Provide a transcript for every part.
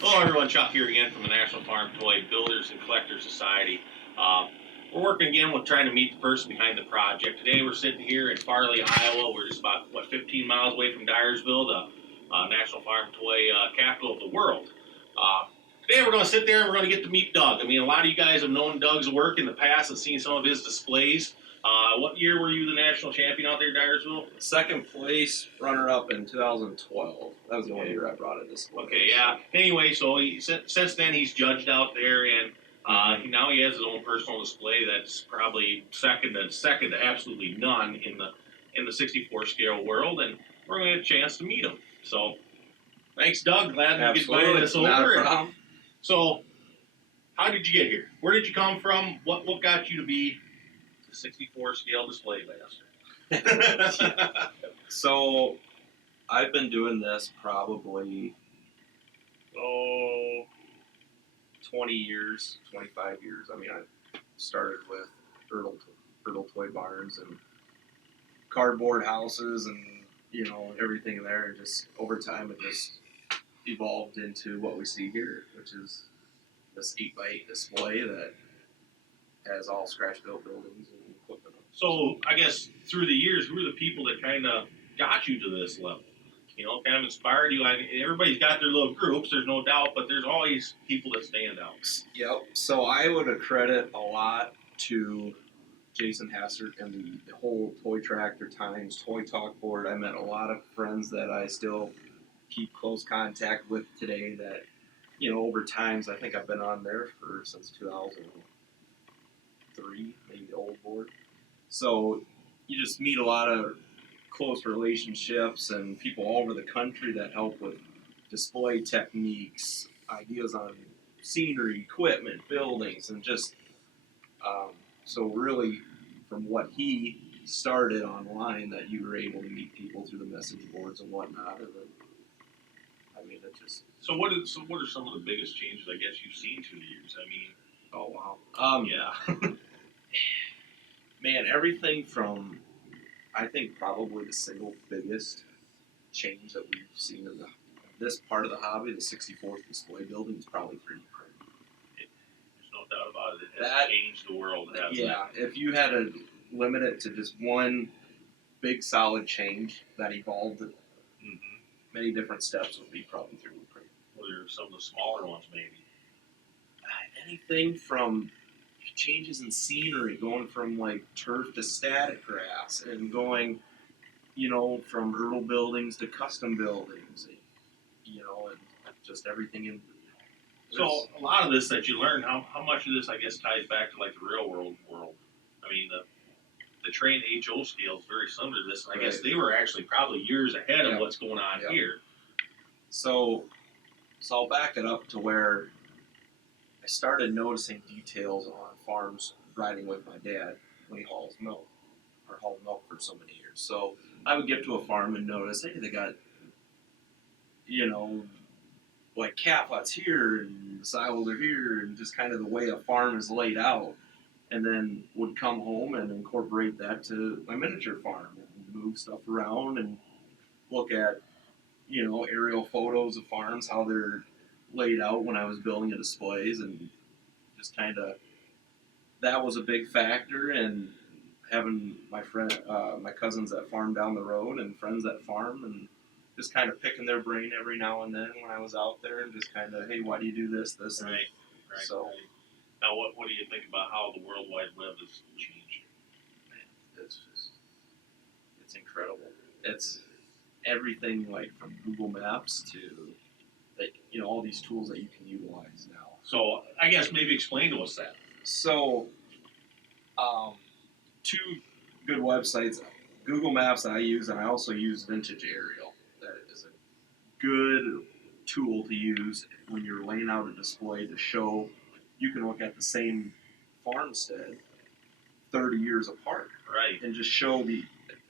Hello everyone, Chuck here again from the National Farm Toy Builders and Collectors Society. We're working again with trying to meet the person behind the project. Today we're sitting here in Farley, Iowa. We're just about, 15 miles away from Dyersville, the National Farm Toy capital of the world. Today we're going to sit there and we're going to get to meet Doug. I mean, a lot of you guys have known Doug's work in the past and seen some of his displays. What year were you the national champion out there, Dyersville? Second place, runner-up in 2012. That was the one year I brought it this. Okay, yeah. Anyway, so since then he's judged out there, and now he has his own personal display that's probably second to absolutely none in the 64 scale world, and we're going to get a chance to meet him. So, thanks, Doug. Glad we could go this over. Not a problem. So, how did you get here? Where did you come from? What got you to be the 64 scale display master? So, I've been doing this probably 20 years, 25 years. I mean, I started with Ertl Toy Barns and cardboard houses and, everything there. Just over time, it just evolved into what we see here, which is this 8x8 display that has all scratch-built buildings and equipment. So, I guess through the years, who are the people that kind of got you to this level? Kind of inspired you. Everybody's got their little groups, there's no doubt, but there's always people that stand out. Yep. So I would accredit a lot to Jason Hassert and the whole Toy Tractor Times Toy Talk board. I met a lot of friends that I still keep close contact with today that, over times, I think I've been on there since 2003, maybe the old board. So you just meet a lot of close relationships and people all over the country that help with display techniques, ideas on scenery, equipment, buildings, and just so really from what he started online that you were able to meet people through the message boards and whatnot. And then, I mean, it just... So what are some of the biggest changes I guess you've seen through the years? I mean, oh wow. Yeah. Man, everything from, I think probably the single biggest change that we've seen in this part of the hobby, the 64th display building, is probably 3D printing. There's no doubt about it. It has changed the world, hasn't it? Yeah, if you had to limit it to just one big solid change that evolved many different steps, would be probably 3D printing. What are some of the smaller ones, maybe? Anything from changes in scenery, going from like turf to static grass, and going, from Ertl buildings to custom buildings, and just everything in. So a lot of this that you learn, how much of this I guess ties back to like the real world. I mean the trained HO scale is very similar to this, and I guess they were actually probably years ahead of what's going on here. So I'll back it up to where I started noticing details on farms riding with my dad when he hauled milk for so many years. So I would get to a farm and notice, hey, they got, like calf huts here and silos are here, and just kind of the way a farm is laid out. And then would come home and incorporate that to my miniature farm and move stuff around and look at, aerial photos of farms, how they're laid out when I was building the displays, and just kind of, that was a big factor. And having my cousins that farm down the road and friends that farm, and just kind of picking their brain every now and then when I was out there, and just kind of, hey, why do you do this? Right. So. Right. Now, what do you think about how the World Wide Web has changed? Man, it's incredible. It's everything, like from Google Maps to, all these tools that you can utilize now. So I guess maybe explain to us that. So, two good websites, Google Maps that I use, and I also use Vintage Aerial. That is a good tool to use when you're laying out a display to show. You can look at the same farmstead 30 years apart. Right. And just show the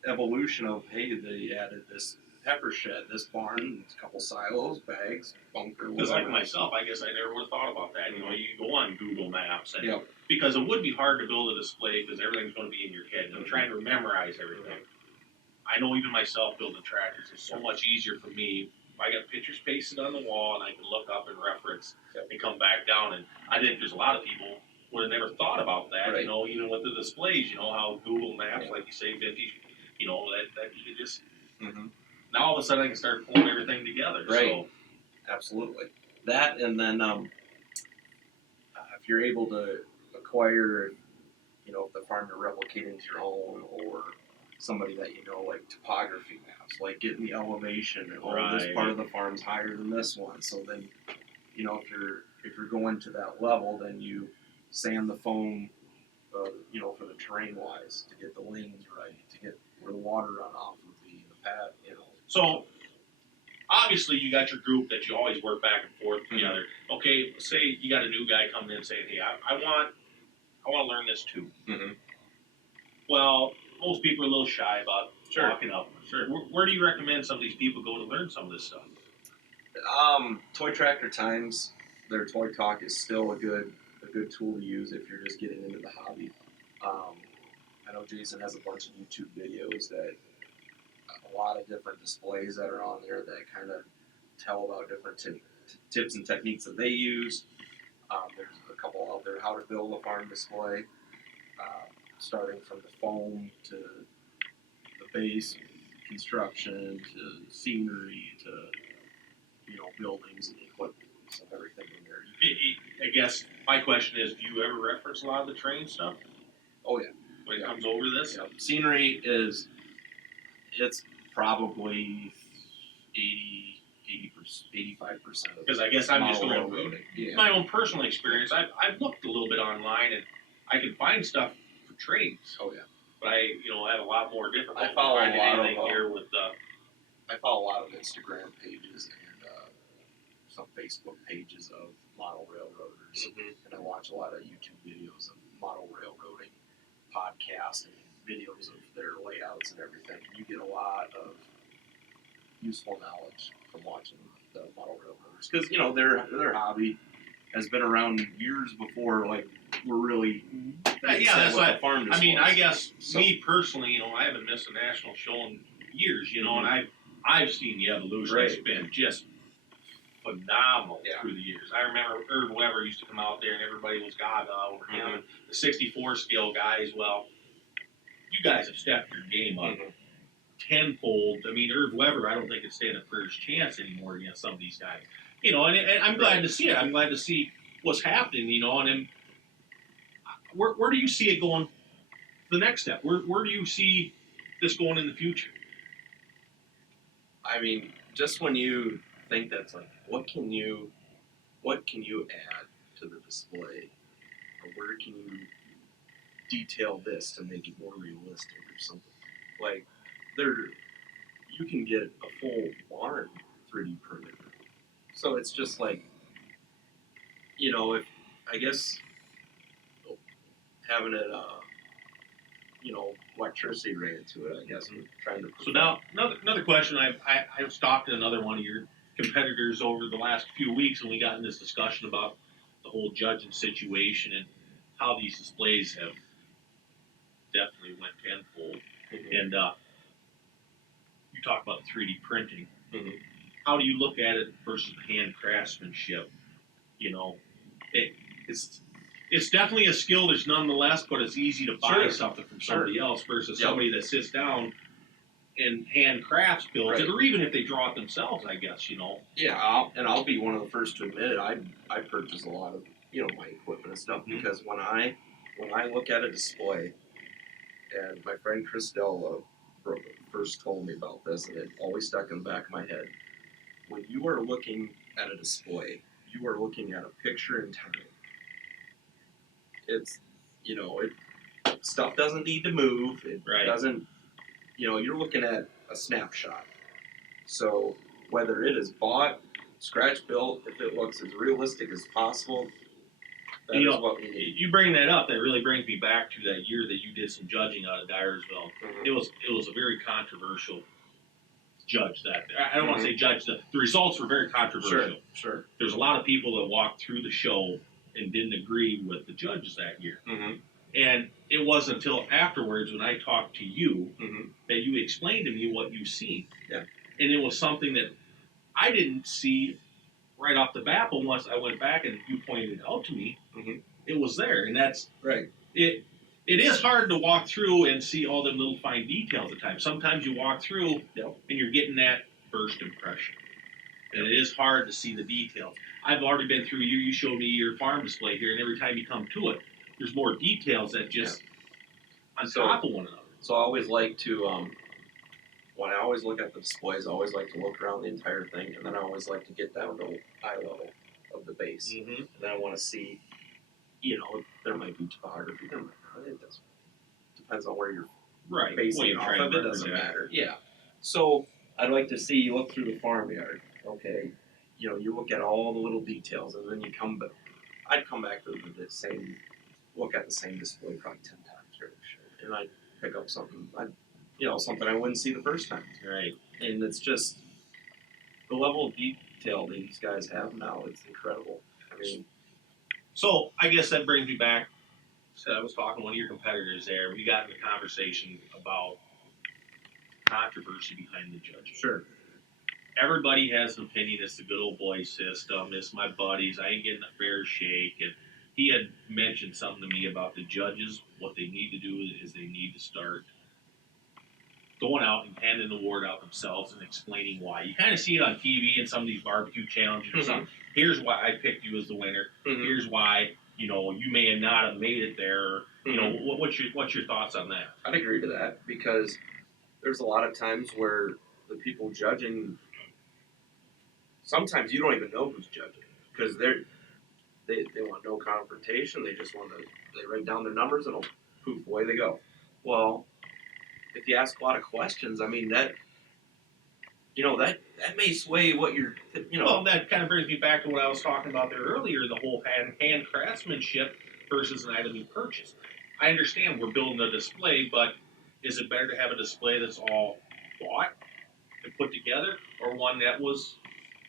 evolution of, hey, they added this pepper shed, this barn, a couple silos, bags, bunker, Because like myself, I guess I never would have thought about that. You go on Google Maps, and because it would be hard to build a display because everything's going to be in your head. I'm trying to memorize everything. I know even myself building tractors is so much easier for me. I got pictures pasted on the wall, and I can look up and reference and come back down. And I think there's a lot of people would have never thought about that, Right. you know, even with the displays, you know, how Google Maps, Yeah. like you say, 50, you know, that you could just, Mm-hmm. now all of a sudden I can start pulling everything together. Right. So, Absolutely. That, and then if you're able to acquire, you know, if the farm you're replicating is your own, or somebody that you know, like topography maps, like getting the elevation, and this Right. part of the farm's higher than this one. So then, you know, if you're going to that level, then you sand the foam, you know, for the terrain wise, to get the lanes right, to get where the water runoff would be, the pad, you know. so obviously you got your group that you always work back and forth together. Okay, say you got a new guy coming in saying, hey, I want to learn this too. Mm-hmm. Well, most people are a little shy about Sure. walking up. Sure. Where do you recommend some of these people go to learn some of this stuff? Toy Tractor Times, their Toy Talk is still a good tool to use if you're just getting into the hobby. I know Jason has a bunch of YouTube videos that a lot of different displays that are on there that kind of tell about different tips and techniques that they use. There's a couple out there, how to build a farm display, starting from the foam to the base construction to scenery to, you know, buildings and equipment, so everything in there. I guess my question is, do you ever reference a lot of the train stuff Oh yeah. when it comes over to this? Yeah. Scenery it's probably 85% of Because I guess I'm just model going railroading. Yeah. my own personal experience. I've looked a little bit online and I can find stuff for trains, Oh yeah. but I have a lot more difficulty I follow a finding lot of, anything here with I follow a lot of Instagram pages and some Facebook pages of model railroaders, and I watch a lot of YouTube videos of model railroading, podcasts, and videos of their layouts and everything. You get a lot of useful knowledge from watching the model railroaders, because you know their hobby has been around years before, like we're really that's what why. the farm I mean, I displays. guess So- me personally, you know, I haven't missed a national show in years, you know, Mhm. and I've seen the evolution. Right. It's been just phenomenal Yeah. through the years. I remember Irv Weber used to come out there and everybody was gaga over him. Mhm. And the 64 scale guys, well, you guys have stepped your game up Mhm. tenfold. I mean, Irv Weber, I don't think could stand a first chance anymore against some of these guys. You know, and I'm glad to see it. I'm glad to see what's happening, you know, and then where do you see it going the next step? Where do you see this going in the future? I mean, just when you think that's like, what can you add to the display, or where can you detail this to make it more realistic or something? Like, you can get a full barn 3D printed. So it's just like, you know, if I guess having it, you know, electricity ran to it, I guess, and trying to. So now another question. I've stalked another one of your competitors over the last few weeks, and we got in this discussion about the whole judging situation and how these displays have definitely went tenfold. Mhm. And you talk about 3D printing. Mhm. How do you look at it versus hand craftsmanship? You know, it's definitely a skill. There's nonetheless, but it's easy to buy Sure. something from somebody else versus Yep. somebody that sits down and hand crafts builds it, Right. or even if they draw it themselves. I guess, you know. Yeah, I'll be one of the first to admit it. I purchase a lot of, you know, my equipment and stuff, because when I look at a display, and my friend Chris Della first told me about this, and it always stuck in the back of my head. When you are looking at a display, you are looking at a picture in time. It's, you know, stuff doesn't need to move. It Right. doesn't, you know, you're looking at a snapshot. So whether it is bought, scratch built, if it looks as realistic as possible, that You is know, what we need. You bring that up. That really brings me back to that year that you did some judging out of Dyersville. Mhm. It was a very controversial judge. That I don't want to say judge. The results were very controversial. Sure. There's a lot of people that walked through the show and didn't agree with the judges that year. Mm-hmm. And it wasn't until afterwards when I talked to you Mm-hmm. that you explained to me what you've seen. Yeah. And it was something that I didn't see right off the bat, but once I went back and you pointed it out to me, Mhm. it was there, and that's Right. it. It is hard to walk through and see all the little fine details at times. Sometimes you walk through Yep. and you're getting that first impression, and it is hard to see the details. I've already been through you. You showed me your farm display here, and every time you come to it, there's more details that just on top of one another. So I always like to, when I always look at the displays, I always like to look around the entire thing, and then I always like to get down to eye level of the base. Mm-hmm. And then I want to see, there might be topography, there might not. It doesn't. Depends on where you're Right. basing Well, it you're off trying of. to It doesn't represent. matter. Yeah. So I'd like to see you look through the farmyard. Okay. You look at all the little details, and then you come back. I'd come back to the same, look at the same display probably 10 times or so, and I'd pick up something. Something I wouldn't see the first time. Right. And it's just the level of detail that these guys have now. It's incredible. I mean, So I guess that brings me back. So I was talking to one of your competitors there. We got in a conversation about controversy behind the judges. sure. Everybody has an opinion. It's the good old boy system. It's my buddies. I ain't getting a fair shake. And he had mentioned something to me about the judges. What they need to do is they need to start going out and handing the award out themselves and explaining why. You kind of see it on TV and some of these barbecue challenges or something. Here's why I picked you as the winner. Mm-hmm. Here's why you may not have made it there. What's your thoughts on that? I'd agree to that because there's a lot of times where the people judging, sometimes you don't even know who's judging because they want no confrontation. They just they write down their numbers and poof, away they go. Well, if you ask a lot of questions, I mean that may sway what you're. Well, that kind of brings me back to what I was talking about there earlier, the whole hand craftsmanship versus an item you purchase. I understand we're building a display, but is it better to have a display that's all bought and put together or one that was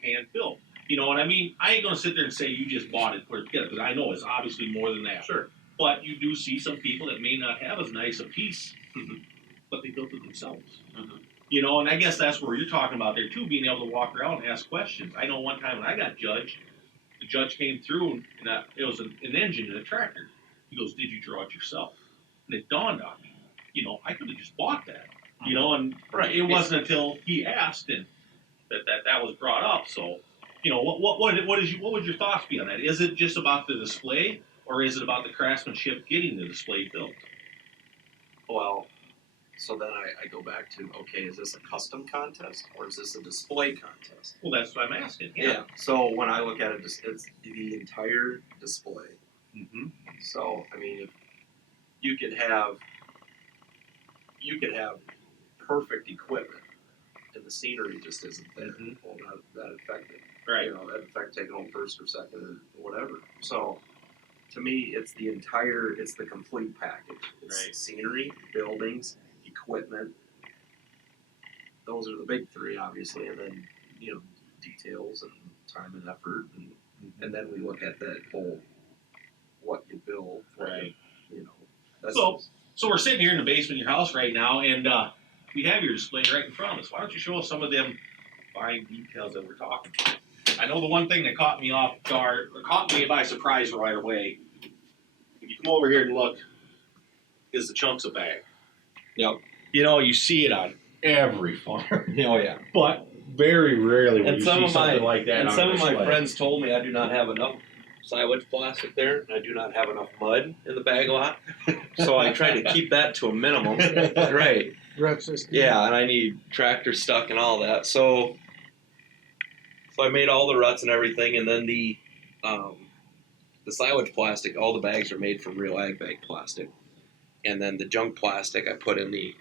hand built? You know what I mean? I ain't going to sit there and say you just bought it and put it together because I know it's obviously more than that. Sure. But you do see some people that may not have as nice a piece, but they built it themselves. And I guess that's where you're talking about there too, being able to walk around and ask questions. I know one time when I got judged, the judge came through and it was an engine in a tractor. He goes, "Did you draw it yourself?" And it dawned on me, I could have just bought that, and Right. It wasn't until he asked and that was brought up. So, what would your thoughts be on that? Is it just about the display, or is it about the craftsmanship getting the display built? Well, so then I go back to, okay, is this a custom contest or is this a display contest? Well, that's what I'm asking. Yeah. So when I look at it, it's the entire display. Mm-hmm. So I mean, if you could have perfect equipment and the scenery just isn't there, well, that affected. Right. That affect taking home first or second or whatever. So to me, it's the complete package. It's Right. scenery, buildings, equipment. Those are the big three, obviously, and then details and time and effort, and then we look at that whole what you build. Right. That's So we're sitting here in the basement of your house right now, and we have your display right in front of us. Why don't you show us some of them fine details that we're talking about? I know the one thing that caught me off guard, or caught me by surprise right away, if you come over here and look, is the chunks of bag. Yep. You see it on every farm. Oh yeah. But very rarely will And you some see of something like that And on some a of my display. friends told me I do not have enough silage plastic there, and I do not have enough mud in the bag lot. So I try to keep that to a minimum. Right. Root system. Yeah, and I need tractor stuck and all that. So I made all the ruts and everything, and then the silage plastic, all the bags are made from real ag bag plastic. And then the junk plastic I put in the,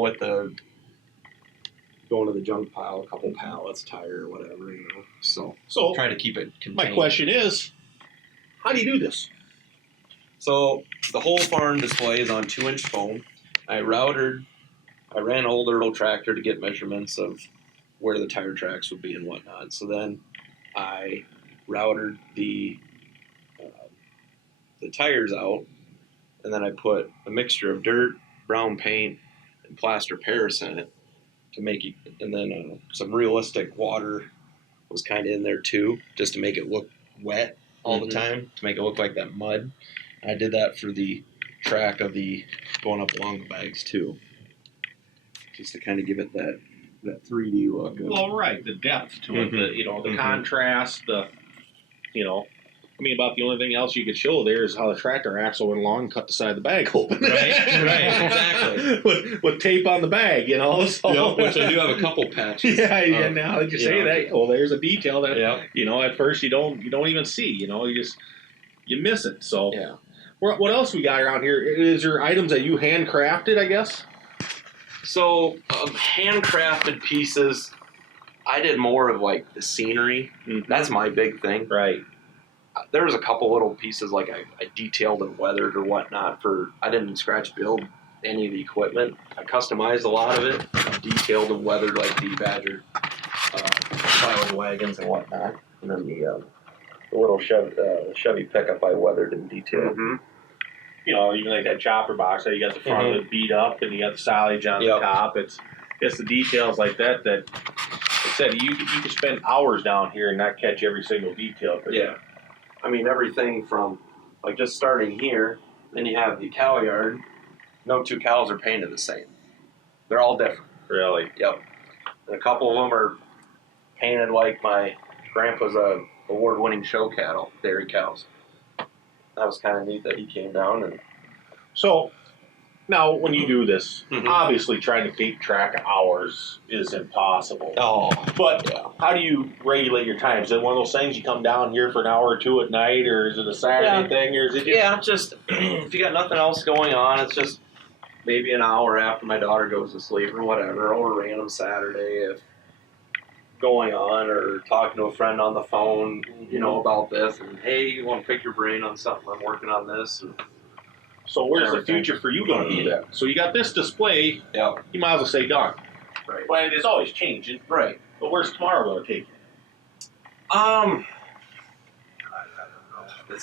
with the going to the junk pile, a couple pallets, tire, or whatever, So try to keep it contained. My question is, how do you do this? So the whole farm display is on 2-inch foam. I ran a whole little tractor to get measurements of where the tire tracks would be and whatnot. So then I routed the tires out, and then I put a mixture of dirt, brown paint, and plaster Paris in it to make it, and then some realistic water was kind of in there too, just to make it look wet all the time, to make it look like that mud. I did that for the track of the going up along the bags too, just to kind of give it that 3D look. Well, right, the depth to it, the contrast, I mean, about the only thing else you could show there is how the tractor axle went along and cut the side of the bag open. Right, exactly. with tape on the bag, So. Which I do have a couple patches. Yeah. Now that you say that, well, there's a detail that Yep. at first you don't even see. You miss it. So, Yeah. What else we got around here? Is there items that you handcrafted? I guess. So handcrafted pieces, I did more of like the scenery. That's my big thing. Right. There was a couple little pieces like I detailed and weathered or whatnot I didn't scratch build any of the equipment. I customized a lot of it, detailed and weathered like the Badger filing wagons and whatnot. And then the little Chevy pickup I weathered and detailed. Even like that chopper box, you got the front of it beat up and you got the silage on the top. It's the details like that like I said, you could spend hours down here and not catch every single detail. Yeah. I mean, everything from, like, just starting here, then you have the cow yard. No two cows are painted the same. They're all different. Really? Yep. And a couple of them are painted like my grandpa's award-winning show cattle, dairy cows. That was kind of neat that he came down and... So, now, when you do this, obviously trying to keep track of hours is impossible. Oh. But how do you regulate your time? Is it one of those things you come down here for an hour or two at night, or is it a Saturday thing, or is it just if you got nothing else going on, it's just maybe an hour after my daughter goes to sleep or whatever, or a random Saturday if going on or talking to a friend on the phone, about this, and hey, you want to pick your brain on something? I'm working on this. And, so where's the future for you going to be then? So you got this display, you might as well say done. Right. Well, it's always changing. Right. But where's tomorrow going to take you? I don't know.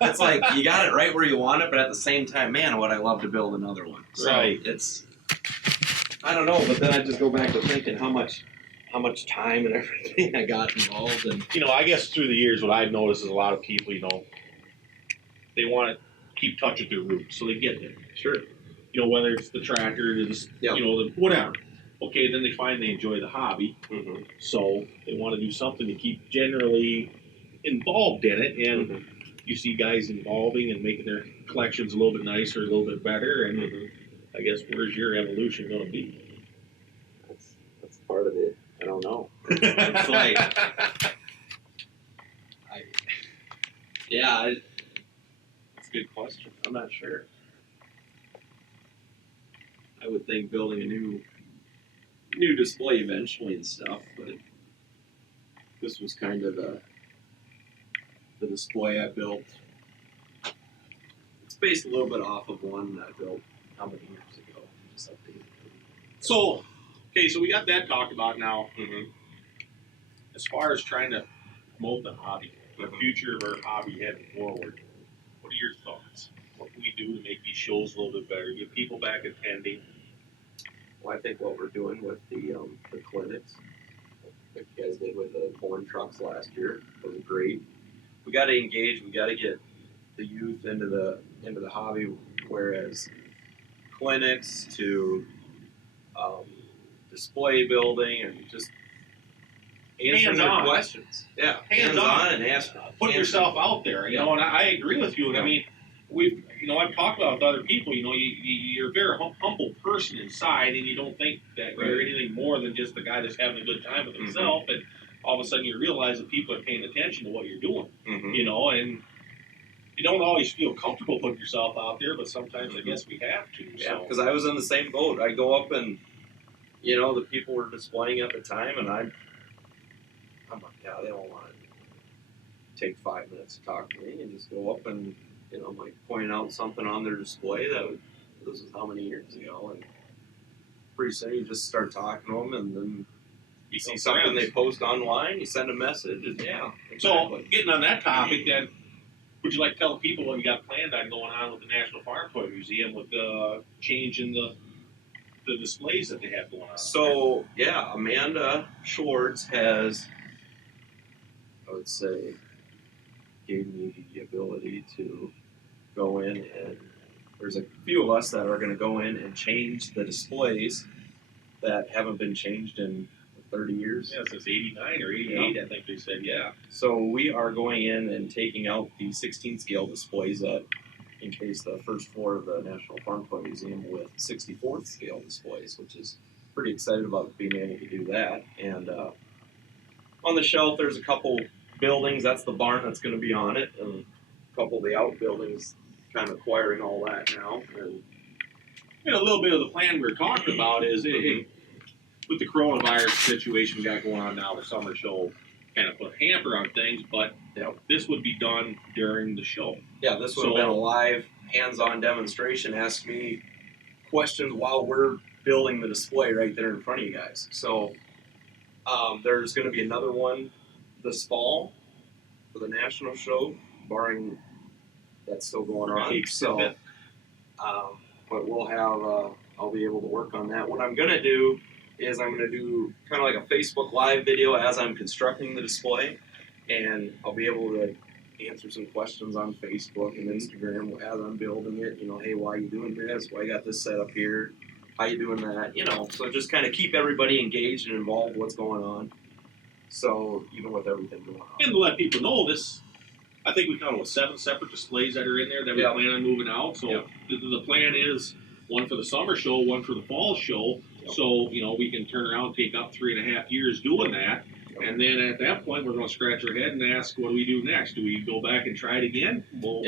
It's like you got it right where you want it, but at the same time, man, would I love to build another one. So right. I don't know, but then I just go back to thinking how much time and everything I got involved in. I guess through the years, what I've noticed is a lot of people, they want to keep touch with their roots, so they get there. Sure. Whether it's the tractor, the whatever. Okay, then they find they enjoy the hobby, so they want to do something to keep generally involved in it, and you see guys involving and making their collections a little bit nicer, a little bit better, and I guess where's your evolution going to be? That's part of it. I don't know. It's like, that's a good question. I'm not sure. I would think building a new display eventually and stuff, but this was kind of the display I built. It's based a little bit off of one that I built how many years ago. Just updated. So we got that talked about now. As far as trying to promote the hobby, the future of our hobby heading forward, what are your thoughts? What can we do to make these shows a little bit better, get people back attending? Well, I think what we're doing with the clinics, like you guys did with the corn trucks last year, was great. We got to engage. We got to get the youth into the hobby. Whereas clinics to display building and just answering their questions. Yeah, hands on and ask. Put yourself out there. And I agree with you. And I mean, I've talked about with other people. You're a very humble person inside, and you don't think that you're anything more than just the guy that's having a good time with himself. And all of a sudden, you realize that people are paying attention to what you're doing. And you don't always feel comfortable putting yourself out there, but sometimes I guess we have to. Yeah, because I was in the same boat. I go up and the people were displaying at the time, and I'm like, yeah, they don't want to take 5 minutes to talk to me, and just go up and like point out something on their display this was how many years ago, and pretty soon you just start talking to them, and then you see something they post online, you send a message, and exactly. So getting on that topic, then, would you like to tell people what you got planned on going on with the National Farm Toy Museum with the change in the displays that they have going on? So Amanda Schwartz has I would say, gave me the ability to go in and there's a few of us that are going to go in and change the displays that haven't been changed in 30 years. Yeah, since 89 or 88, I think they said, yeah. So we are going in and taking out the 16 scale displays that encase the first floor of the National Farm Toy Museum with 64th scale displays, which is pretty excited about being able to do that. And on the shelf, there's a couple buildings. That's the barn that's going to be on it, and a couple of the outbuildings kind of acquiring all that now. And a little bit of the plan we're talking about is with the coronavirus situation we got going on now, the summer show kind of put a hamper on things, but this would be done during the show. Yeah, this would have been a live, hands-on demonstration. Ask me questions while we're building the display right there in front of you guys. So there's going to be another one this fall for the national show, barring that's still going on. So, but we'll have, I'll be able to work on that. What I'm going to do is I'm going to do kind of like a Facebook Live video as I'm constructing the display, and I'll be able to answer some questions on Facebook and Instagram as I'm building it. You know, hey, why are you doing this? Why you got this set up here? How you doing that? You know, so just kind of keep everybody engaged and involved with what's going on. So even with everything going on. And to let people know this, I think we come with 7 separate displays that are in there that we plan on moving out. So the plan is one for the summer show, one for the fall show. So, you know, we can turn around and take up 3.5 years doing that. And then at that point, we're going to scratch our head and ask, what do we do next? Do we go back and try it again? We'll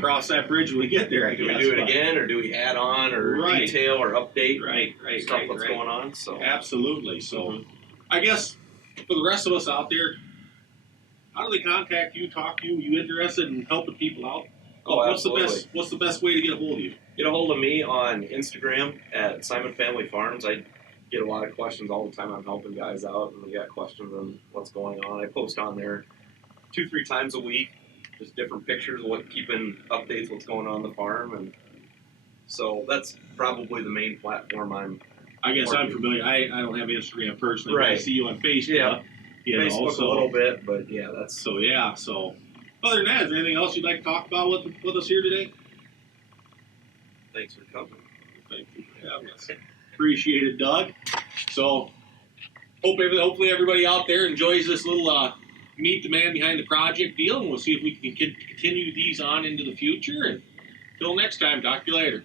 cross that bridge when we get there, I guess. Do we do it again, or do we add on, or detail, or update stuff that's going on? So absolutely. So I guess for the rest of us out there, how do they contact you, talk to you? Are you interested in helping people out? Absolutely. What's the best way to get a hold of you? Get a hold of me on Instagram at Simon Family Farms. I get a lot of questions all the time. I'm helping guys out, and we got questions on what's going on. I post on there 2-3 times a week, just different pictures of keeping updates, what's going on the farm, and so that's probably the main platform I guess I'm familiar. I don't have Instagram personally, but I see you on Facebook. Yeah, Facebook a little bit, but that's so. Other than that, is there anything else you'd like to talk about with us here today? Thanks for coming. Thank you for having us. Appreciate it, Doug. So, hopefully everybody out there enjoys this little meet the man behind the project deal, and we'll see if we can continue these on into the future. And until next time, talk to you later.